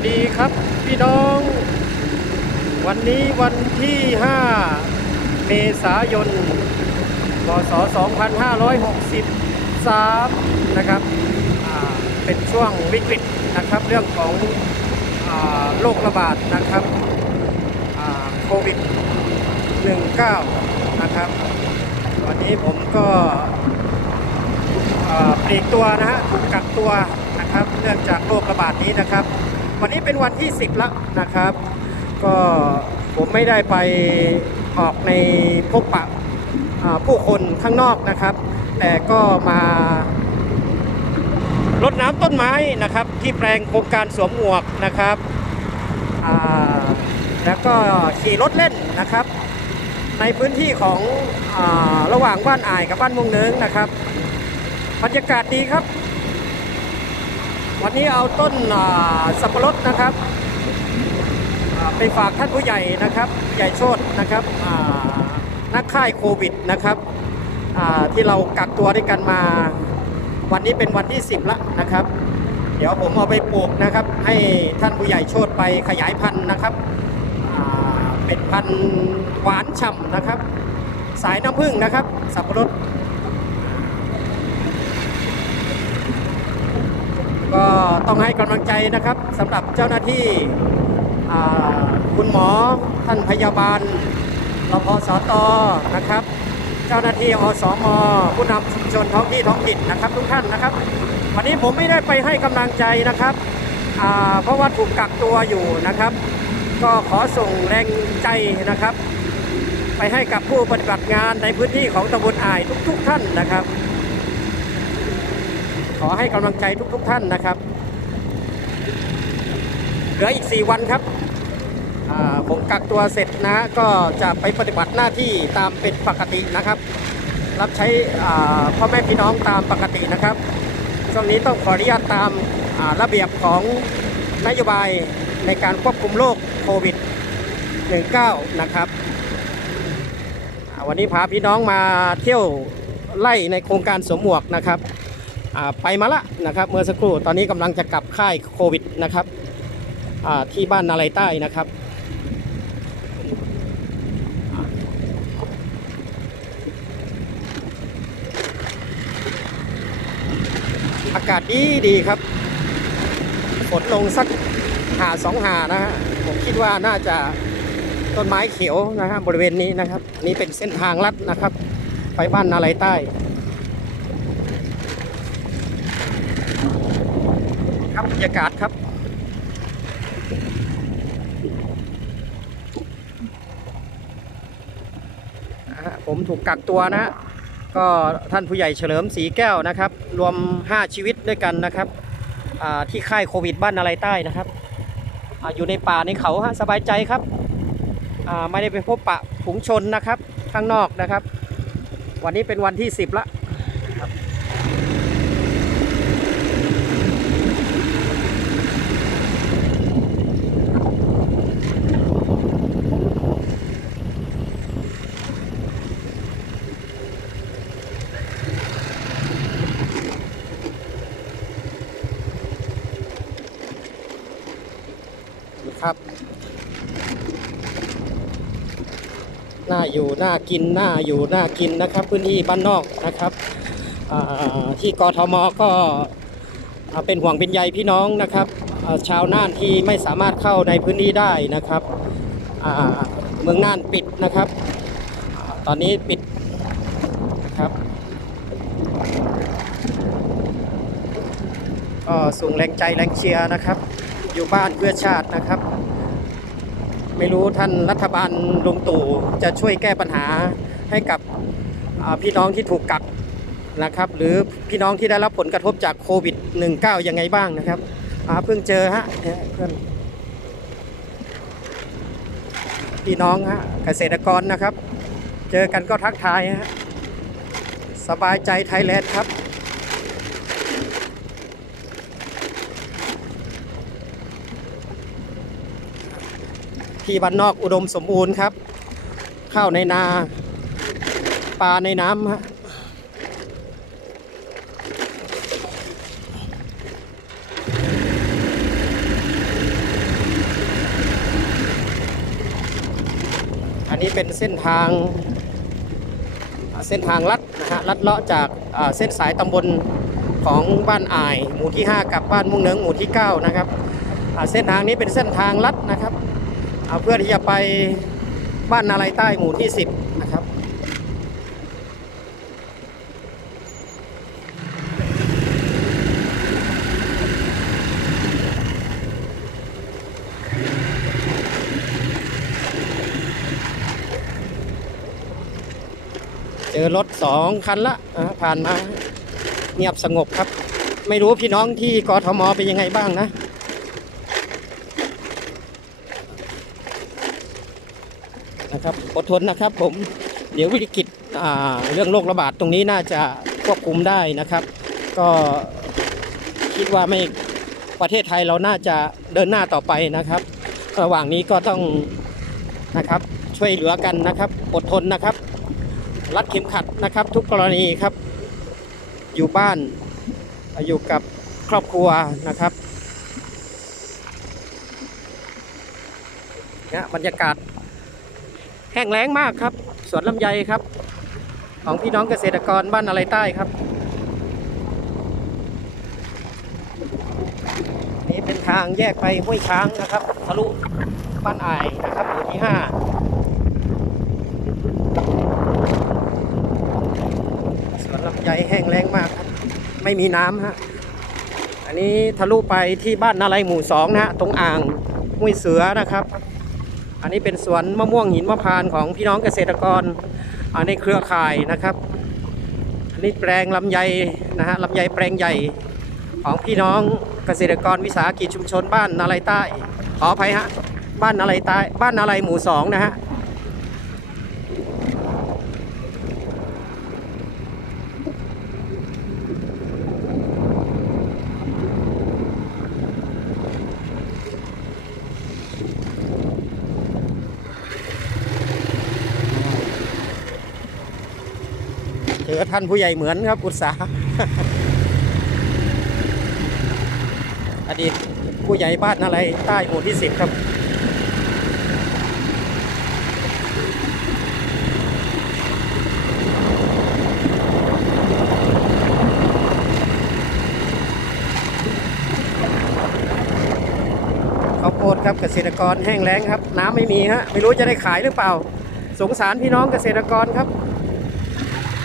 วัสดีครับพี่น้อง วันนี้วันที่ 5 เมษายนพศ2563 นะครับเป็นช่วงวิกฤตนะครับเรื่องของอโรคระบาดนะครับโควิด 19 นะครับ วันนี้ผมก็ปลีกตัวนะฮะถูกกักตัวนะครับ เนื่องจากโรคระบาดนี้นะครับ วันนี้เป็นวันที่ 10 แล้วนะครับ ก็ผมไม่ได้ไปออกในพบปะผู้คนข้างนอกนะครับ แต่ก็มารดน้ำต้นไม้นะครับ ที่แปลงโครงการสวมหมวกนะครับแล้วก็ขี่รถเล่นนะครับ ในพื้นที่ของอระหว่างบ้านอ่ายกับบ้านมงเนิงนะครับบรรยากาศดีครับ วันนี้เอาต้นสับปะรดนะครับ ไปฝากท่านผู้ใหญ่นะครับใหญ่โชตนะครับนักค่ายโควิดนะครับที่เรากักตัวด้วยกันมา วันนี้เป็นวันที่ 10แล้วนะครับ เดี๋ยวผมเอาไปปลูกนะครับ ให้ท่านผู้ใหญ่โชตไปขยายพันธุ์นะครับเป็นพันธุ์หวานฉ่ำนะครับ สายน้ำผึ้งนะครับ สับปะรด ก็ต้องให้กำลังใจนะครับสำหรับเจ้าหน้าที่คุณหมอท่านพยาบาลรพสตนะครับ เจ้าหน้าที่อสมผู้นำชุมชนท้องที่ท้องถิ่นนะครับ ทุกท่านนะครับ วันนี้ผมไม่ได้ไปให้กำลังใจนะครับเพราะว่าถูกกักตัวอยู่นะครับ ก็ขอส่งแรงใจนะครับ ไปให้กับผู้ปฏิบัติงานในพื้นที่ของตำบลอ่ายทุก ๆ ท่านนะครับ ขอให้กำลังใจทุกๆท่านนะครับ เหลืออีก 4 วันครับผมกักตัวเสร็จนะก็จะไปปฏิบัติหน้าที่ตามเป็นปกตินะครับ รับใช้พ่อแม่พี่น้องตามปกตินะครับช่วงนี้ต้องขออนุญาตตามาระเบียบของนโยบายในการควบคุมโรคโควิด 19 นะครับวันนี้พาพี่น้องมาเที่ยวไล่ในโครงการสวมหมวกนะครับ ไปมาละนะครับเมื่อสักครู่ตอนนี้กำลังจะกลับค่ายโควิดนะครับที่บ้านนาไรใต้นะครับอากาศดีดีครับฝนลงสักหาสองหานะฮะผมคิดว่าน่าจะต้นไม้เขียวนะฮะบริเวณนี้นะครับ นี่เป็นเส้นทางลัดนะครับ ไปบ้านนาไรใต้ ครั บรรยากาศครับ ผมถูกกักตัวนะ ก็ท่านผู้ใหญ่เฉลิมสีแก้วนะครับ รวม 5 ชีวิตด้วยกันนะครับที่ค่ายโควิดบ้านนาไรใต้นะครับออยู่ในป่าในเขาฮะสบายใจครับไม่ได้ไปพบปะฝูงชนนะครับ ข้างนอกนะครับ วันนี้เป็นวันที่ 10ละ อยู่น่ากินน่าอยู่น่ากินนะครับ พื้นที่บ้านนอกนะครับที่กทมก็เป็นห่วงเป็นใยพี่น้องนะครับชาวน่านที่ไม่สามารถเข้าในพื้นที่ได้นะครับเมืองน่านปิดนะครับ ตอนนี้ปิดครับก็ส่งแรงใจแรงเชียร์นะครับ อยู่บ้านเพื่อชาตินะครับ ไม่รู้ท่านรัฐบาลลุงตู่จะช่วยแก้ปัญหาให้กับพี่น้องที่ถูกกักนะครับ หรือพี่น้องที่ได้รับผลกระทบจากโควิด -19 ยังไงบ้างนะครับเพิ่งเจอฮะเนี่ยเพื่อนพี่น้องฮะเกษตรกรนะครับ เจอกันก็ทักทายฮะสบายใจไทยแลนด์ครับ ที่บ้านนอกอุดมสมบูรณ์ครับ ข้าวในนา ปลาในน้ำฮะอันนี้เป็นเส้นทางเส้นทางลัดนะฮะลัดเลาะจากเส้นสายตำบลของบ้านอาย หมู่ที่ 5 กับบ้านมุ่งเนืองหมู่ที่ 9 นะครับเส้นทางนี้เป็นเส้นทางลัดนะครับ เอาเพื่อที่จะไปบ้านนาลายใต้หมู่ที่ 10 นะครับ เจอรถสองคันละผ่านมาเงียบสงบครับ ไม่รู้พี่น้องที่กทมเป็นยังไงบ้างนะ นะครับอดทนนะครับผมเดี๋ยววิกฤตเรื่องโรคระบาดตรงนี้น่าจะควบคุมได้นะครับ ก็คิดว่าไม่ประเทศไทยเราน่าจะเดินหน้าต่อไปนะครับ ระหว่างนี้ก็ต้องนะครับช่วยเหลือกันนะครับอดทนนะครับ รัดเข็มขัดนะครับ ทุกกรณีครับ อยู่บ้านอยู่กับครอบครัวนะครับนี่ยบรรยากาศ แห้งแล้งมากครับ สวนลำไยครับ ของพี่น้องเกษตรกรบ้านอะไรใต้ครับ นี่เป็นทางแยกไปห้วยช้างนะครับ ทะลุบ้านอายนะครับหมู่ที่ห้าสวนลำไยแห้งแล้งมากครับ ไม่มีน้ำฮะอันนี้ทะลุไปที่บ้านนาไรหมู่สองนะฮะตรงอ่างห้วยเสือนะครับ อันนี้เป็นสวนมะม่วงหินมะพร้านของพี่น้องเกษตรกรอันในเครือข่ายนะครับ อันนี้แปลงลำไยนะฮะลำไยแปลงใหญ่ของพี่น้องเกษตรกรวิสาหกิจชุมชนบ้านนาไรใต้ขออภัยฮะบ้านนาไรใต้บ้านนาไรหมู่สองนะฮะ อท่านผู้ใหญ่เหมือนครับ อุตสาอดีตผู้ใหญ่บ้านอะไรใต้หมู่ที่สิบครับข้าวโพดครับเกษตรกรแห้งแล้งครับ น้ำไม่มีฮะไม่รู้จะได้ขายหรือเปล่า สงสารพี่น้องเกษตรกรครับ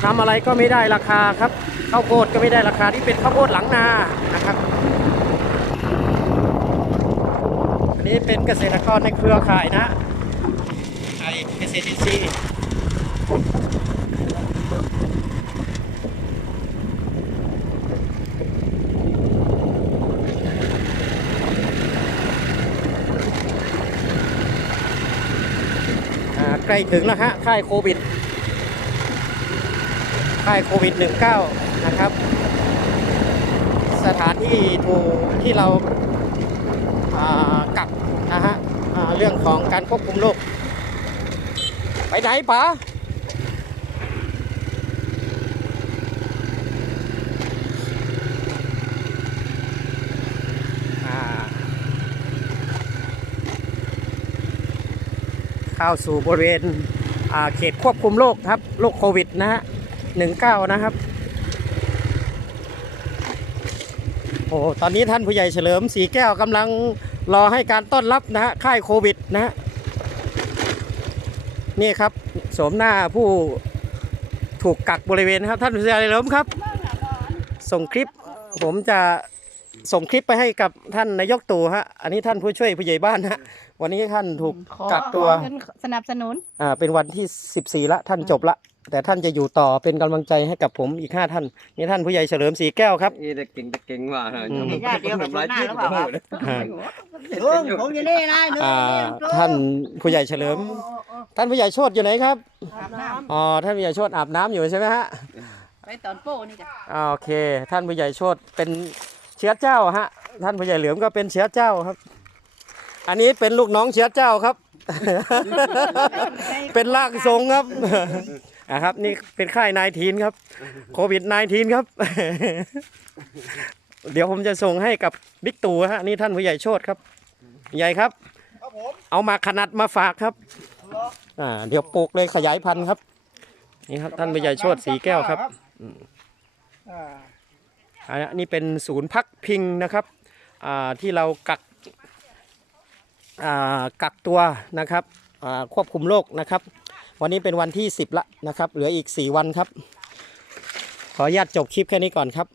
ทำอะไรก็ไม่ได้ราคาครับข้าวโพดก็ไม่ได้ราคาที่เป็นข้าวโพดหลังนานะครับ อันนี้เป็นเกษตรกรในเครือข่ายนะไอเกษตรอินทรีย์ใกล้ถึงแล้วฮะค่ายโควิด ค่ายโควิด -19 นะครับ สถานที่ถูกที่เราากักนะฮะเรื่องของการควบคุมโรคไปไหนป๋าเข้าสู่บริเวณเขตควบคุมโรคครับโรคโควิดนะฮะ 19นะครับ โอ้ตอนนี้ท่านผู้ใหญ่เฉลิมสีแก้วกำลังรอให้การต้อนรับนะฮะค่ายโควิดนะฮะนี่ครับโสมหน้าผู้ถูกกักบริเวณนะครับ ท่านผู้ใหญ่เฉลิมครับ ส่งคลิปผมจะส่งคลิปไปให้กับท่านนายกตู่ฮะ อันนี้ท่านผู้ช่วยผู้ใหญ่บ้านฮะ วันนี้ท่านถูกขอกักตัว ขอเงินสนับสนุน อ่า เป็นวันที่ 14 ละ ท่านจบละ แต่ท่านจะอยู่ต่อเป็นกำลังใจให้กับผมอีก5ท่านนี่ท่านผู้ใหญ่เฉลิมสีแก้วครับ นี่แต่เก่งแต่เก่งว่าอืม ญาติเดียวกับคนหน้าหรือเปล่าครับอ่าลุงผมอยู่นี่นะลุงอ่าท่านผู้ใหญ่เฉลิม ท่านผู้ใหญ่โชดอยู่ไหนครับอาบน้อ๋อท่านผู้ใหญ่โชดอาบน้ำอยู่ใช่ไหมฮะำไปตอนโป้นี่จ้ะอ่าโอเค ท่านผู้ใหญ่โชดเป็นเชื้อเจ้าฮะ ท่านผู้ใหญ่เหลือมก็เป็นเชื้อเจ้าครับ อันนี้เป็นลูกน้องเชื้อเจ้าครับ เป็นร่างทรงครับ อะครับ นี่เป็นค่ายนายทีนครับโควิดนายทีนครับ เดี๋ยวผมจะส่งให้กับบิ๊กตู่ฮะนี่ท่านผู้ใหญ่โชดครับใหญ่ครับเอามาขนาดมาฝากครับ อ่า เดี๋ยวปลูกเลยขยายพันธุ์ครับ นี่ครับท่านผู้ใหญ่โชตสีแก้วครับอ่าอันนี้เป็นศูนย์พักพิงนะครับอ่าที่เรากักอ่ากักตัวนะครับอ่าควบคุมโรคนะครับ วันนี้เป็นวันที่ 10ละนะครับ เหลืออีก 4 วันครับ ขออนุญาตจบคลิปแค่นี้ก่อนครับ